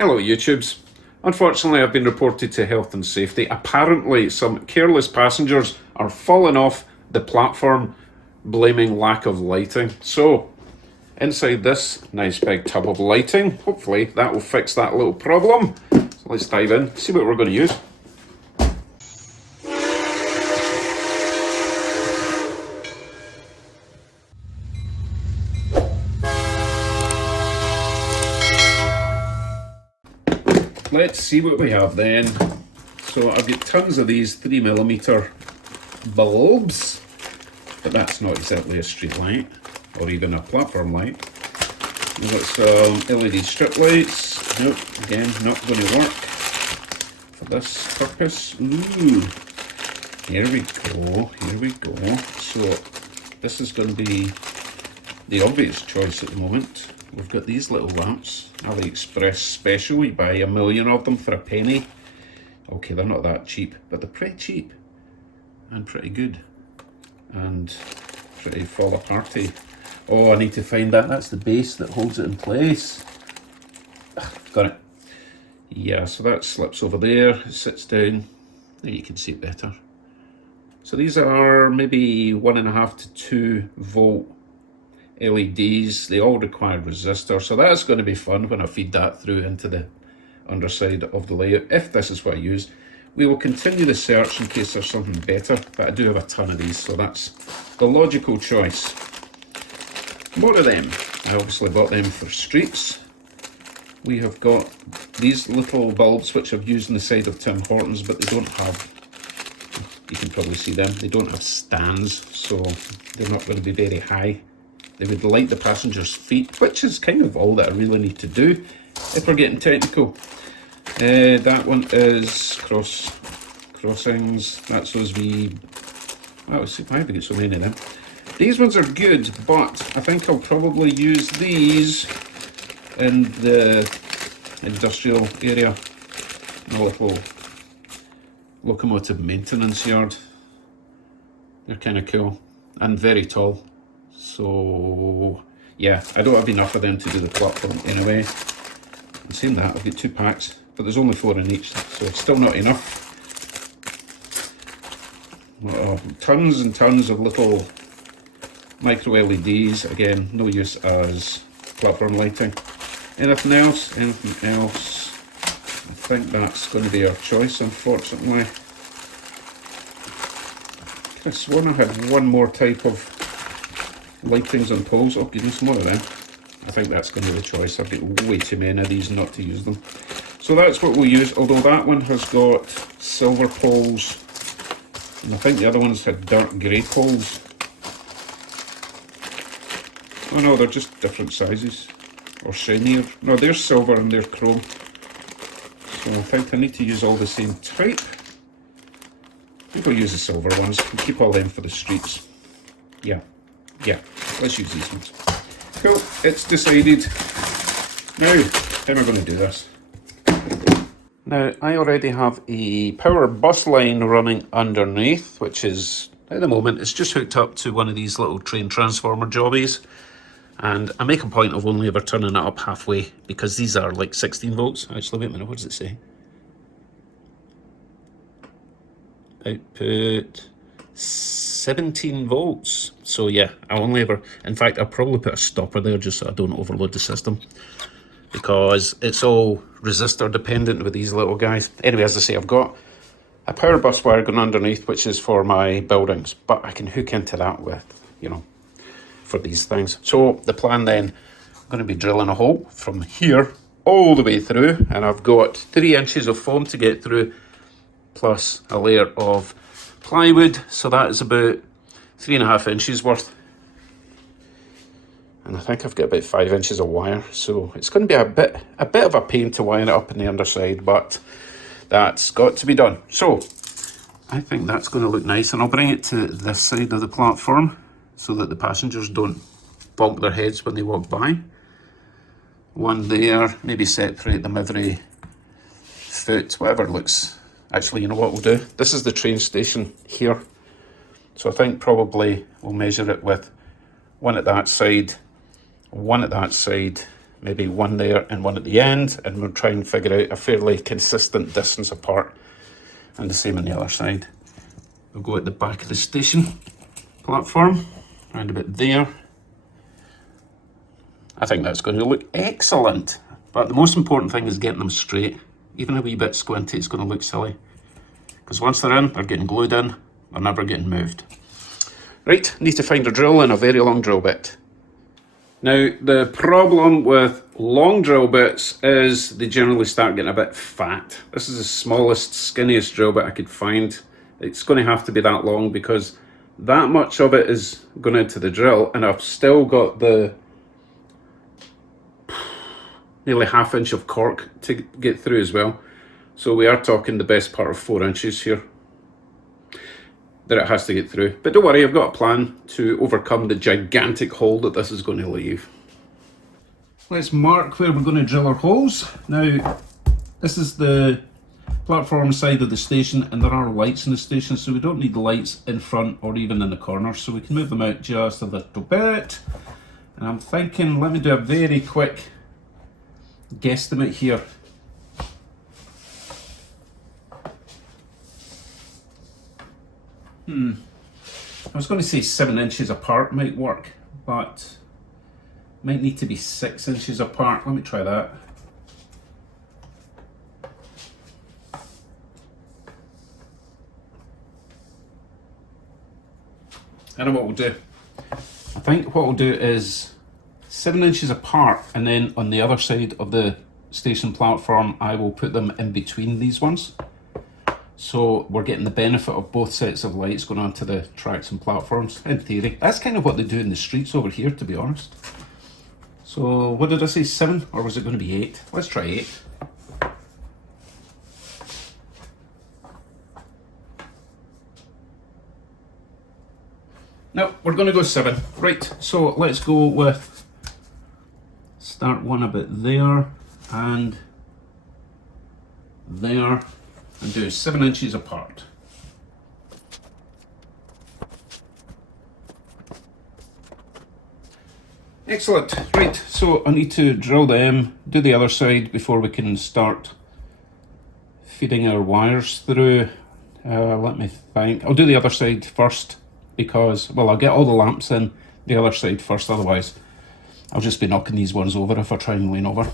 Hello YouTubes. Unfortunately, I've been reported to health and safety. Apparently some careless passengers are falling off the platform blaming lack of lighting. So inside this nice big tub of lighting, hopefully that will fix that little problem. So let's dive in, see what we're going to use. Let's see what we have then. So I've got tons of these 3mm bulbs, but that's not exactly a street light or even a platform light. We've got some LED strip lights. Nope, again, not going to work for this purpose. Ooh, here we go. So this is going to be the obvious choice at the moment. We've got these little lamps, AliExpress special. You buy 1,000,000 of them for a penny. Okay, they're not that cheap, but they're pretty cheap and pretty good and pretty fall aparty. Oh, I need to find that. That's the base that holds it in place. Got it. Yeah, so that slips over there, it sits down. There you can see it better. So these are maybe 1.5 to 2 volt LEDs. They all require resistor, so that's going to be fun when I feed that through into the underside of the layout, if this is what I use. We will continue the search in case there's something better, but I do have a ton of these, so that's the logical choice. More of them. I obviously bought them for streets. We have got these little bulbs which I've used on the side of Tim Hortons, but they don't have, you can probably see them, they don't have stands, so they're not going to be very high. They would light the passengers' feet, which is kind of all that I really need to do if we're getting technical. That one is crossings. That's those wee. Oh, why have we got so many of them? These ones are good, but I think I'll probably use these in the industrial area, in a little locomotive maintenance yard. They're kind of cool and very tall. So yeah, I don't have enough of them to do the platform anyway. And saying that, I've got 2 packs, but there's only 4 in each, so it's still not enough. Tons and tons of little micro LEDs, again, no use as platform lighting. Anything else? Anything else? I think that's going to be our choice, unfortunately. I could have sworn I had one more type of lightings on poles. Oh goodness, more of them. I think that's going to be the choice. I've got way too many of these not to use them. So that's what we'll use, although that one has got silver poles, and I think the other ones had dark grey poles. Oh no, they're just different sizes, or shinier. No, they're silver and they're chrome. So I think I need to use all the same type. Maybe we'll use the silver ones and keep all them for the streets. Yeah, let's use these ones. Cool, it's decided. Now, how am I going to do this? Now, I already have a power bus line running underneath, which is, at the moment, it's just hooked up to one of these little train transformer jobbies. And I make a point of only ever turning it up halfway, because these are like 16 volts. Actually, wait a minute, what does it say? Output 17 volts. So yeah, I only ever, in fact, I'll probably put a stopper there just so I don't overload the system, because it's all resistor dependent with these little guys. Anyway, as I say, I've got a power bus wire going underneath, which is for my buildings, but I can hook into that with, for these things. So the plan then, I'm going to be drilling a hole from here all the way through, and I've got 3 inches of foam to get through, plus a layer of plywood, so that is about 3.5 inches worth. And I think I've got about 5 inches of wire, so it's going to be a bit of a pain to wire it up in the underside, but that's got to be done. So I think that's going to look nice, and I'll bring it to this side of the platform so that the passengers don't bonk their heads when they walk by. One there, maybe separate them every foot, whatever looks. Actually, you know what we'll do? This is the train station here. So I think probably we'll measure it with one at that side, one at that side, maybe one there and one at the end, and we'll try and figure out a fairly consistent distance apart. And the same on the other side. We'll go at the back of the station platform, around about there. I think that's going to look excellent. But the most important thing is getting them straight. Even a wee bit squinty, it's going to look silly. Because once they're in, they're getting glued in, they're never getting moved. Right, need to find a drill and a very long drill bit. Now, the problem with long drill bits is they generally start getting a bit fat. This is the smallest, skinniest drill bit I could find. It's going to have to be that long because that much of it is going into the drill, and I've still got the nearly ½ inch of cork to get through as well. So we are talking the best part of 4 inches here that it has to get through. But don't worry, I've got a plan to overcome the gigantic hole that this is going to leave. Let's mark where we're going to drill our holes. Now, this is the platform side of the station, and there are lights in the station, so we don't need the lights in front or even in the corners, so we can move them out just a little bit. And I'm thinking, let me do a very quick guesstimate here. I was going to say 7 inches apart might work, but might need to be 6 inches apart. Let me try that. I know what we'll do. I think what we'll do is 7 inches apart, and then on the other side of the station platform I will put them in between these ones. So we're getting the benefit of both sets of lights going onto the tracks and platforms, in theory. That's kind of what they do in the streets over here, to be honest. So what did I say, 7? Or was it going to be 8? Let's try 8. No, we're going to go 7. Right, so let's go with, start one a bit there and there, and do 7 inches apart. Excellent. Right, so I need to drill them, do the other side before we can start feeding our wires through. Let me think. I'll do the other side first because, well, I'll get all the lamps in the other side first, otherwise I'll just be knocking these ones over if I try and lean over.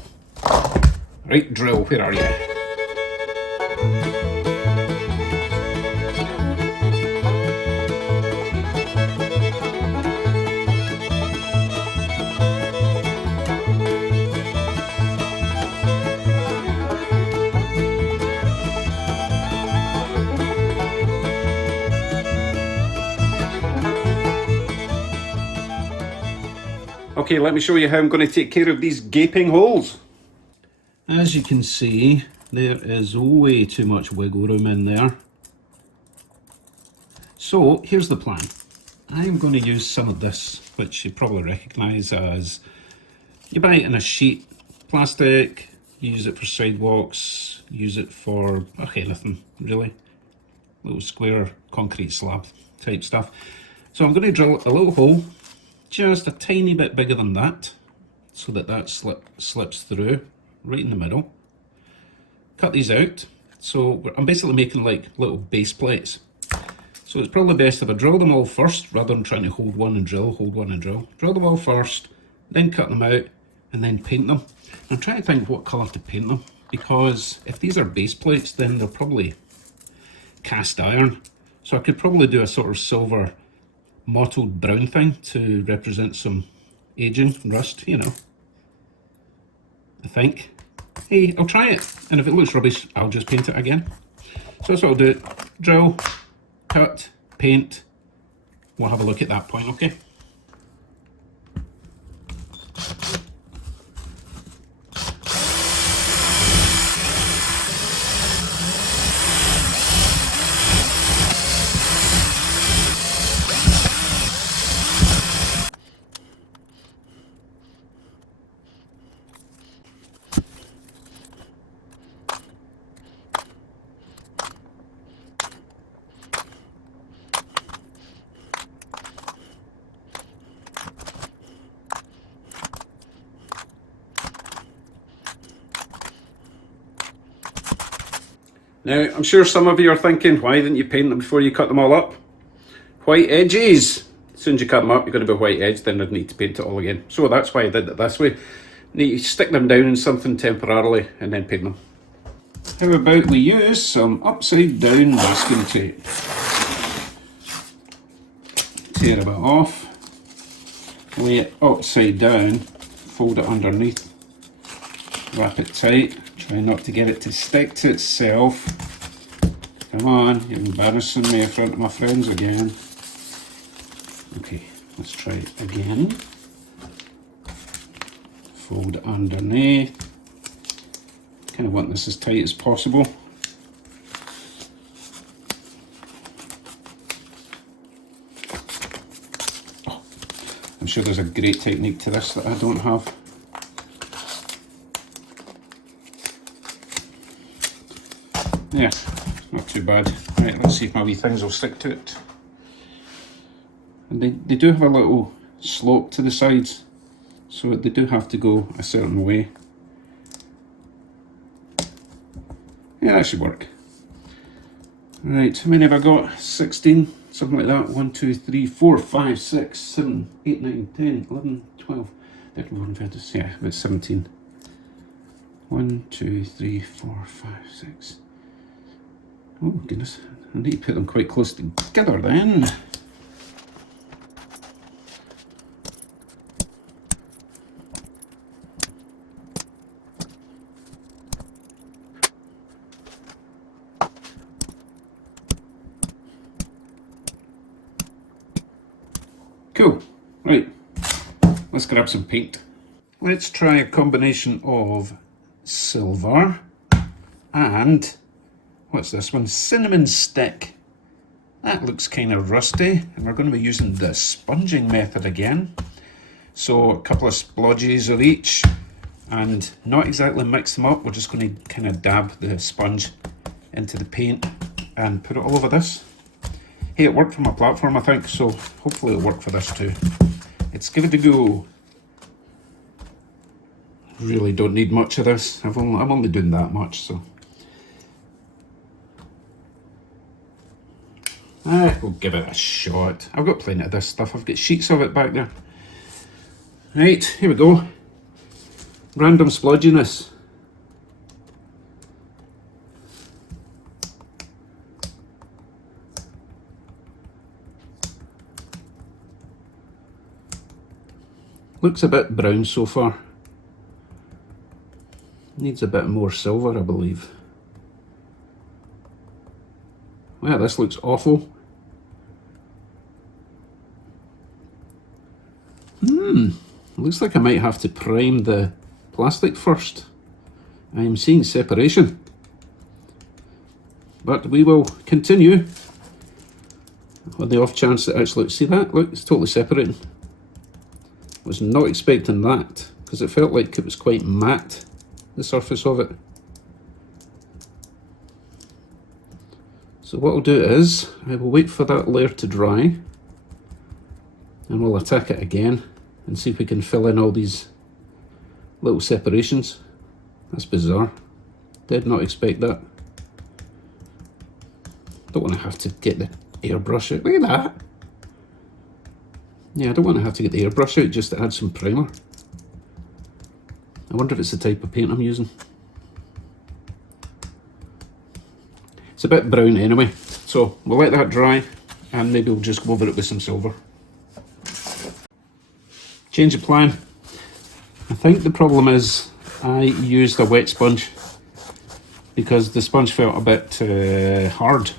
Right, drill, where are you? Okay, let me show you how I'm going to take care of these gaping holes. As you can see, there is way too much wiggle room in there. So here's the plan. I'm going to use some of this, which you probably recognise as, you buy it in a sheet, plastic, use it for sidewalks, use it for anything really. Little square concrete slab type stuff. So I'm going to drill a little hole, just a tiny bit bigger than that, so that slips through right in the middle. Cut these out. So I'm basically making like little base plates. So it's probably best if I drill them all first, rather than trying to hold one and drill, hold one and drill. Drill them all first, then cut them out, and then paint them. I'm trying to think what colour to paint them, because if these are base plates, then they're probably cast iron. So I could probably do a sort of silver mottled brown thing to represent some aging, rust, you know. I think. Hey, I'll try it, and if it looks rubbish, I'll just paint it again. So that's what I'll do. Drill, cut, paint. We'll have a look at that point, okay? Now, I'm sure some of you are thinking, why didn't you paint them before you cut them all up? White edges. As soon as you cut them up, you're going to be white edge, then I'd need to paint it all again. So that's why I did it this way. Need to stick them down in something temporarily and then paint them. How about we use some upside down masking tape? Tear a bit off, lay it upside down, fold it underneath, wrap it tight, try not to get it to stick to itself. Come on, you're embarrassing me in front of my friends again. Okay, let's try it again. Fold it underneath. Kind of want this as tight as possible. Oh, I'm sure there's a great technique to this that I don't have. Yeah, not too bad. Right, let's see if my wee things will stick to it. And they do have a little slope to the sides, so they do have to go a certain way. Yeah, that should work. Right, how many have I got? 16, something like that. 1, 2, 3, 4, 5, 6, 7, 8, 9, 10, 11, 12, 13, 14, 15, yeah, about 17. 1, 2, 3, 4, 5, 6. Oh goodness, I need to put them quite close together then. Cool, right, let's grab some paint. Let's try a combination of silver and, what's this one? Cinnamon stick. That looks kind of rusty, and we're going to be using the sponging method again. So a couple of splodges of each, and not exactly mix them up, we're just going to kind of dab the sponge into the paint and put it all over this. Hey, it worked for my platform, I think, so hopefully it'll work for this too. Let's give it a go. Really don't need much of this. I'm only doing that much, so. We'll give it a shot. I've got plenty of this stuff. I've got sheets of it back there. Right, here we go. Random splodginess. Looks a bit brown so far. Needs a bit more silver, I believe. Wow, this looks awful. Looks like I might have to prime the plastic first. I am seeing separation. But we will continue on the off chance that actually, see that? Look, it's totally separating. Was not expecting that, because it felt like it was quite matte, the surface of it. So what I'll do is, I will wait for that layer to dry, and we'll attack it again, and see if we can fill in all these little separations. That's bizarre. Did not expect that. Don't want to have to get the airbrush out. Look at that. Yeah, I don't want to have to get the airbrush out just to add some primer. I wonder if it's the type of paint I'm using. It's a bit brown anyway, so we'll let that dry and maybe we'll just go over it with some silver. Change of plan. I think the problem is I used a wet sponge because the sponge felt a bit hard.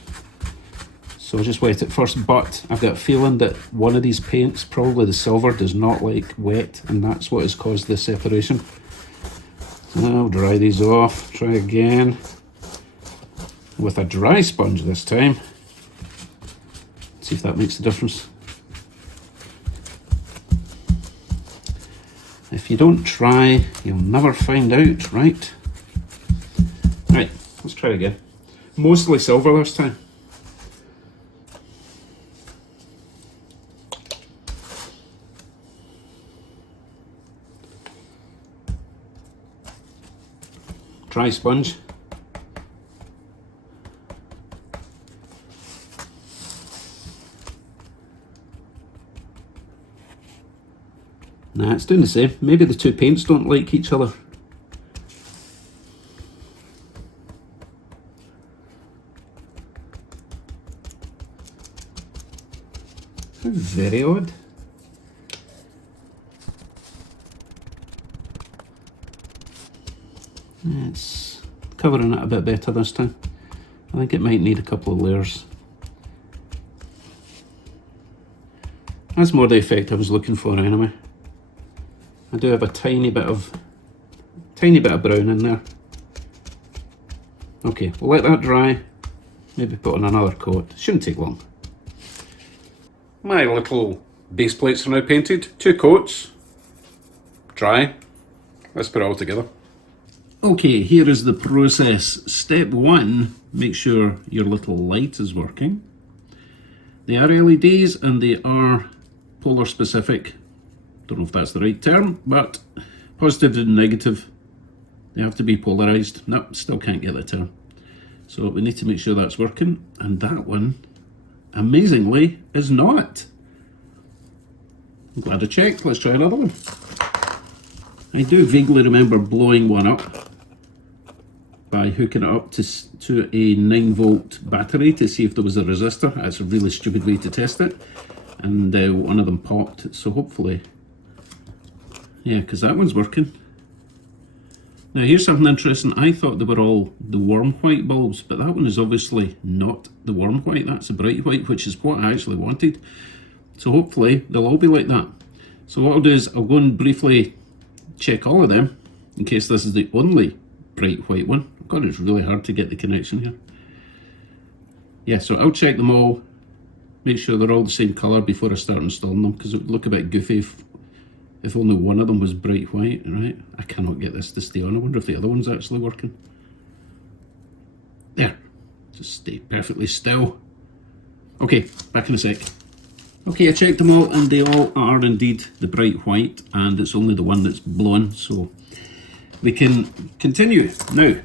So I just wet it first, but I've got a feeling that one of these paints, probably the silver, does not like wet, and that's what has caused this separation. I'll dry these off, try again with a dry sponge this time. See if that makes a difference. If you don't try, you'll never find out, right? Right, let's try again. Mostly silver this time. Dry sponge. Nah, it's doing the same. Maybe the two paints don't like each other. How very odd. It's covering it a bit better this time. I think it might need a couple of layers. That's more the effect I was looking for anyway. I do have a tiny bit of brown in there. Okay, we'll let that dry. Maybe put on another coat. Shouldn't take long. My little base plates are now painted. 2 coats. Dry. Let's put it all together. Okay, here is the process. Step 1, make sure your little light is working. They are LEDs and they are polar specific. Don't know if that's the right term, but positive and negative, they have to be polarized. No, still can't get the term. So we need to make sure that's working, and that one, amazingly, is not. I'm glad I checked. Let's try another one. I do vaguely remember blowing one up by hooking it up to a 9-volt battery to see if there was a resistor. That's a really stupid way to test it, and one of them popped, so hopefully, yeah, because that one's working. Now here's something interesting. I thought they were all the warm white bulbs, but that one is obviously not the warm white. That's a bright white, which is what I actually wanted. So hopefully they'll all be like that. So what I'll do is I'll go and briefly check all of them in case this is the only bright white one. God, it's really hard to get the connection here. Yeah, so I'll check them all, make sure they're all the same colour before I start installing them, because it would look a bit goofy if only one of them was bright white, right? I cannot get this to stay on. I wonder if the other one's actually working. There, just stay perfectly still. Okay, back in a sec. Okay, I checked them all and they all are indeed the bright white, and it's only the one that's blowing, so we can continue. Now,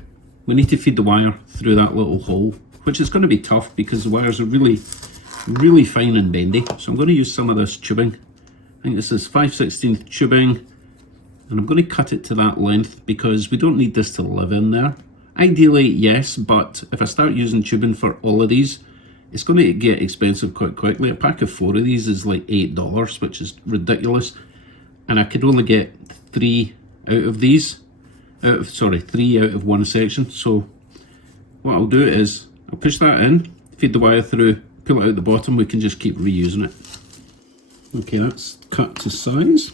we need to feed the wire through that little hole, which is going to be tough because the wires are really fine and bendy. So I'm going to use some of this tubing. I think this is 5/16 tubing, and I'm going to cut it to that length because we don't need this to live in there. Ideally, yes, but if I start using tubing for all of these, it's going to get expensive quite quickly. A pack of 4 of these is like $8, which is ridiculous, and I could only get 3 out of these. 3 out of one section. So what I'll do is I'll push that in, feed the wire through, pull it out the bottom. We can just keep reusing it. Okay, that's cut to size,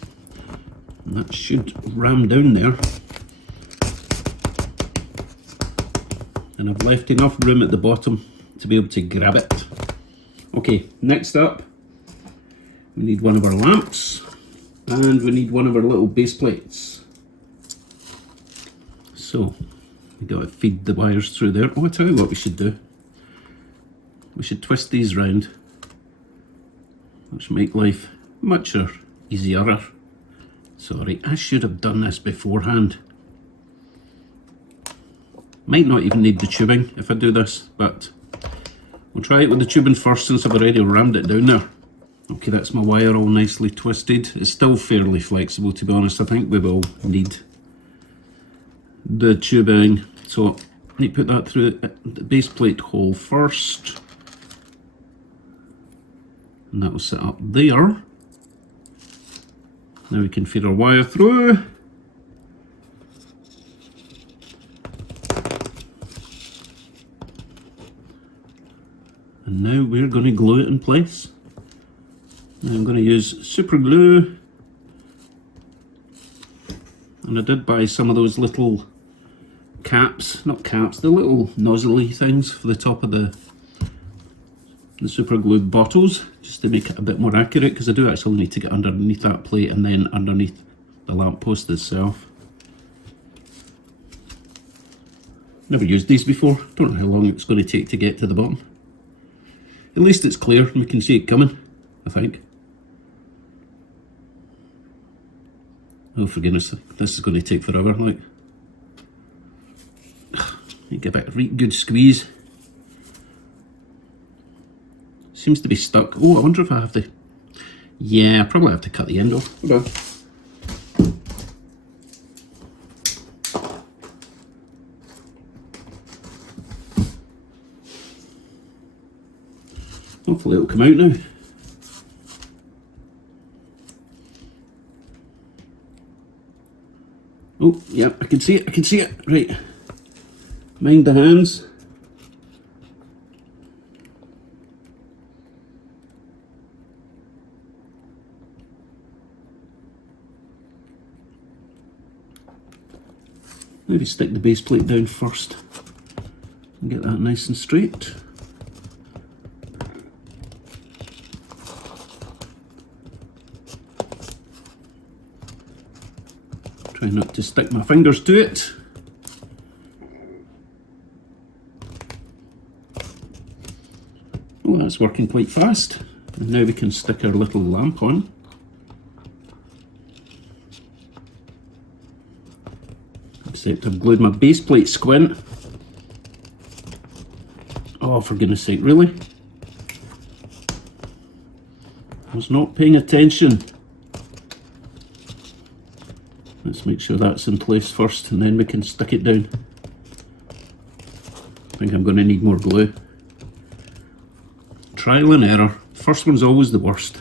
and that should ram down there, and I've left enough room at the bottom to be able to grab it. Okay, next up we need one of our lamps, and we need one of our little base plates. So we got to feed the wires through there. Oh, I tell you what we should do. We should twist these round, which make life much easier. Sorry, I should have done this beforehand. Might not even need the tubing if I do this, but we'll try it with the tubing first since I've already rammed it down there. Okay, that's my wire all nicely twisted. It's still fairly flexible, to be honest. I think we will need the tubing. So I need to put that through the base plate hole first, and that will sit up there. Now we can feed our wire through. And now we're going to glue it in place. Now I'm going to use super glue. And I did buy some of those little caps, not caps, the little nozzly things for the top of the super glue bottles, just to make it a bit more accurate, because I do actually need to get underneath that plate and then underneath the lamppost itself. Never used these before, don't know how long it's going to take to get to the bottom. At least it's clear and we can see it coming, I think. Oh, for goodness sake, this is going to take forever, like. Give it a right good squeeze. Seems to be stuck. Oh, I wonder if I have to... Yeah, I probably have to cut the end off. Hold on. Hopefully it'll come out now. Oh, yeah, I can see it, I can see it. Right. Mind the hands. Maybe stick the base plate down first and get that nice and straight. Try not to stick my fingers to it. Oh, that's working quite fast. And now we can stick our little lamp on. Except I've glued my base plate squint. Oh, for goodness sake, really? I was not paying attention. Let's make sure that's in place first and then we can stick it down. I think I'm going to need more glue. Trial and error. First one's always the worst.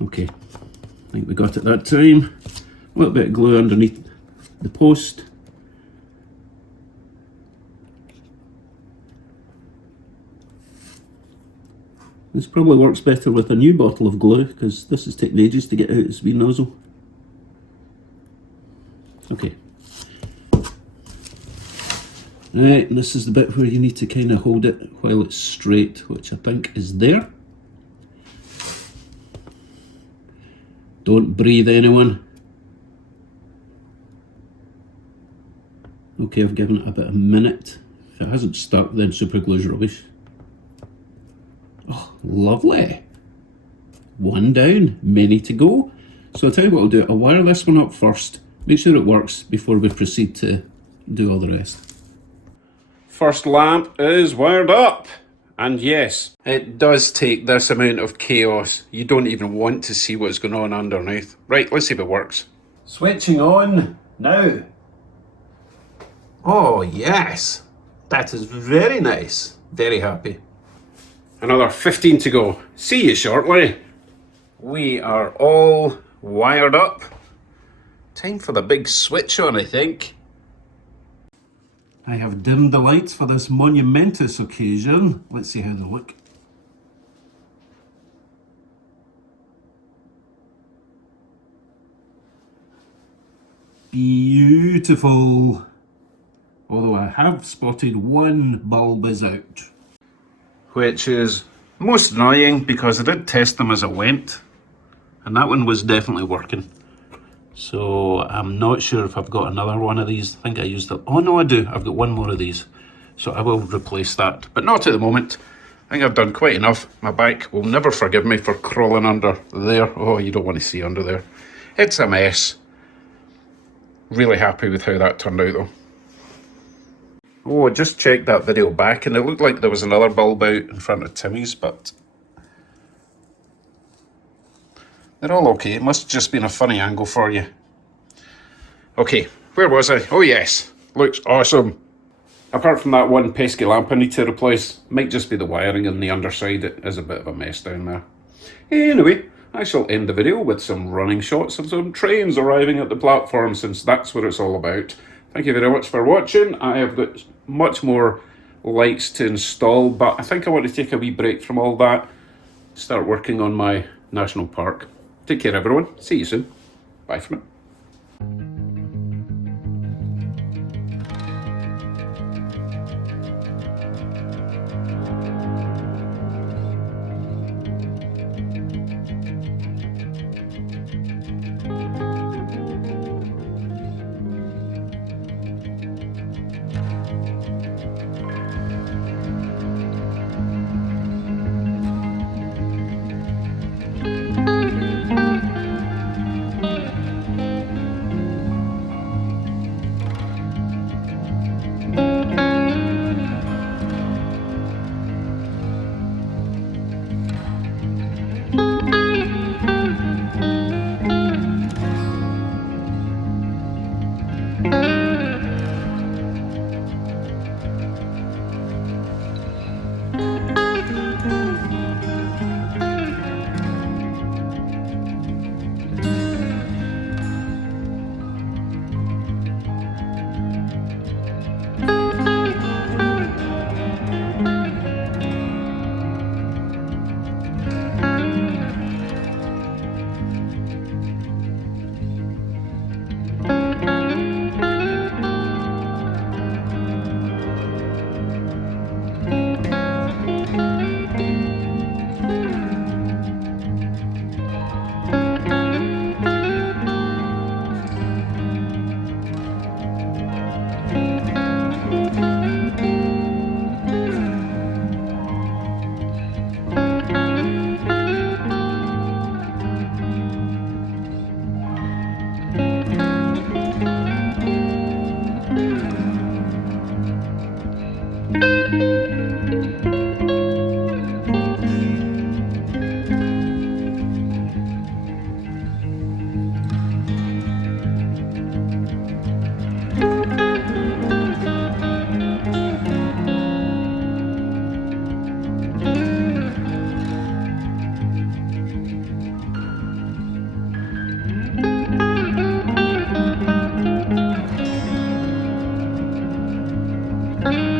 Okay, I think we got it that time. A little bit of glue underneath the post. This probably works better with a new bottle of glue because this is taking ages to get out its wee nozzle. Okay. Right, and this is the bit where you need to kind of hold it while it's straight, which I think is there. Don't breathe, anyone. Okay, I've given it about a minute. If it hasn't stuck, then super glue's rubbish. Oh, lovely. One down, many to go. So I'll tell you what I'll do. I'll wire this one up first. Make sure it works before we proceed to do all the rest. First lamp is wired up. And yes, it does take this amount of chaos. You don't even want to see what's going on underneath. Right, let's see if it works. Switching on now. Oh yes, that is very nice. Very happy. Another 15 to go. See you shortly. We are all wired up. Time for the big switch on, I think. I have dimmed the lights for this monumentous occasion. Let's see how they look. Beautiful. Although I have spotted one bulb is out. Which is most annoying because I did test them as I went. And that one was definitely working. So I'm not sure if I've got another one of these. I think I used it. Oh no, I do. I've got one more of these. So I will replace that. But not at the moment. I think I've done quite enough. My bike will never forgive me for crawling under there. Oh, you don't want to see under there. It's a mess. Really happy with how that turned out though. Oh, I just checked that video back and it looked like there was another bulb out in front of Timmy's, but they're all okay. It must have just been a funny angle for you. Okay, where was I? Oh yes, looks awesome. Apart from that one pesky lamp I need to replace, might just be the wiring on the underside. It is a bit of a mess down there. Anyway, I shall end the video with some running shots of some trains arriving at the platform, since that's what it's all about. Thank you very much for watching. I have got much more lights to install, but I think I want to take a wee break from all that, start working on my national park. Take care everyone, see you soon. Bye for now. Thank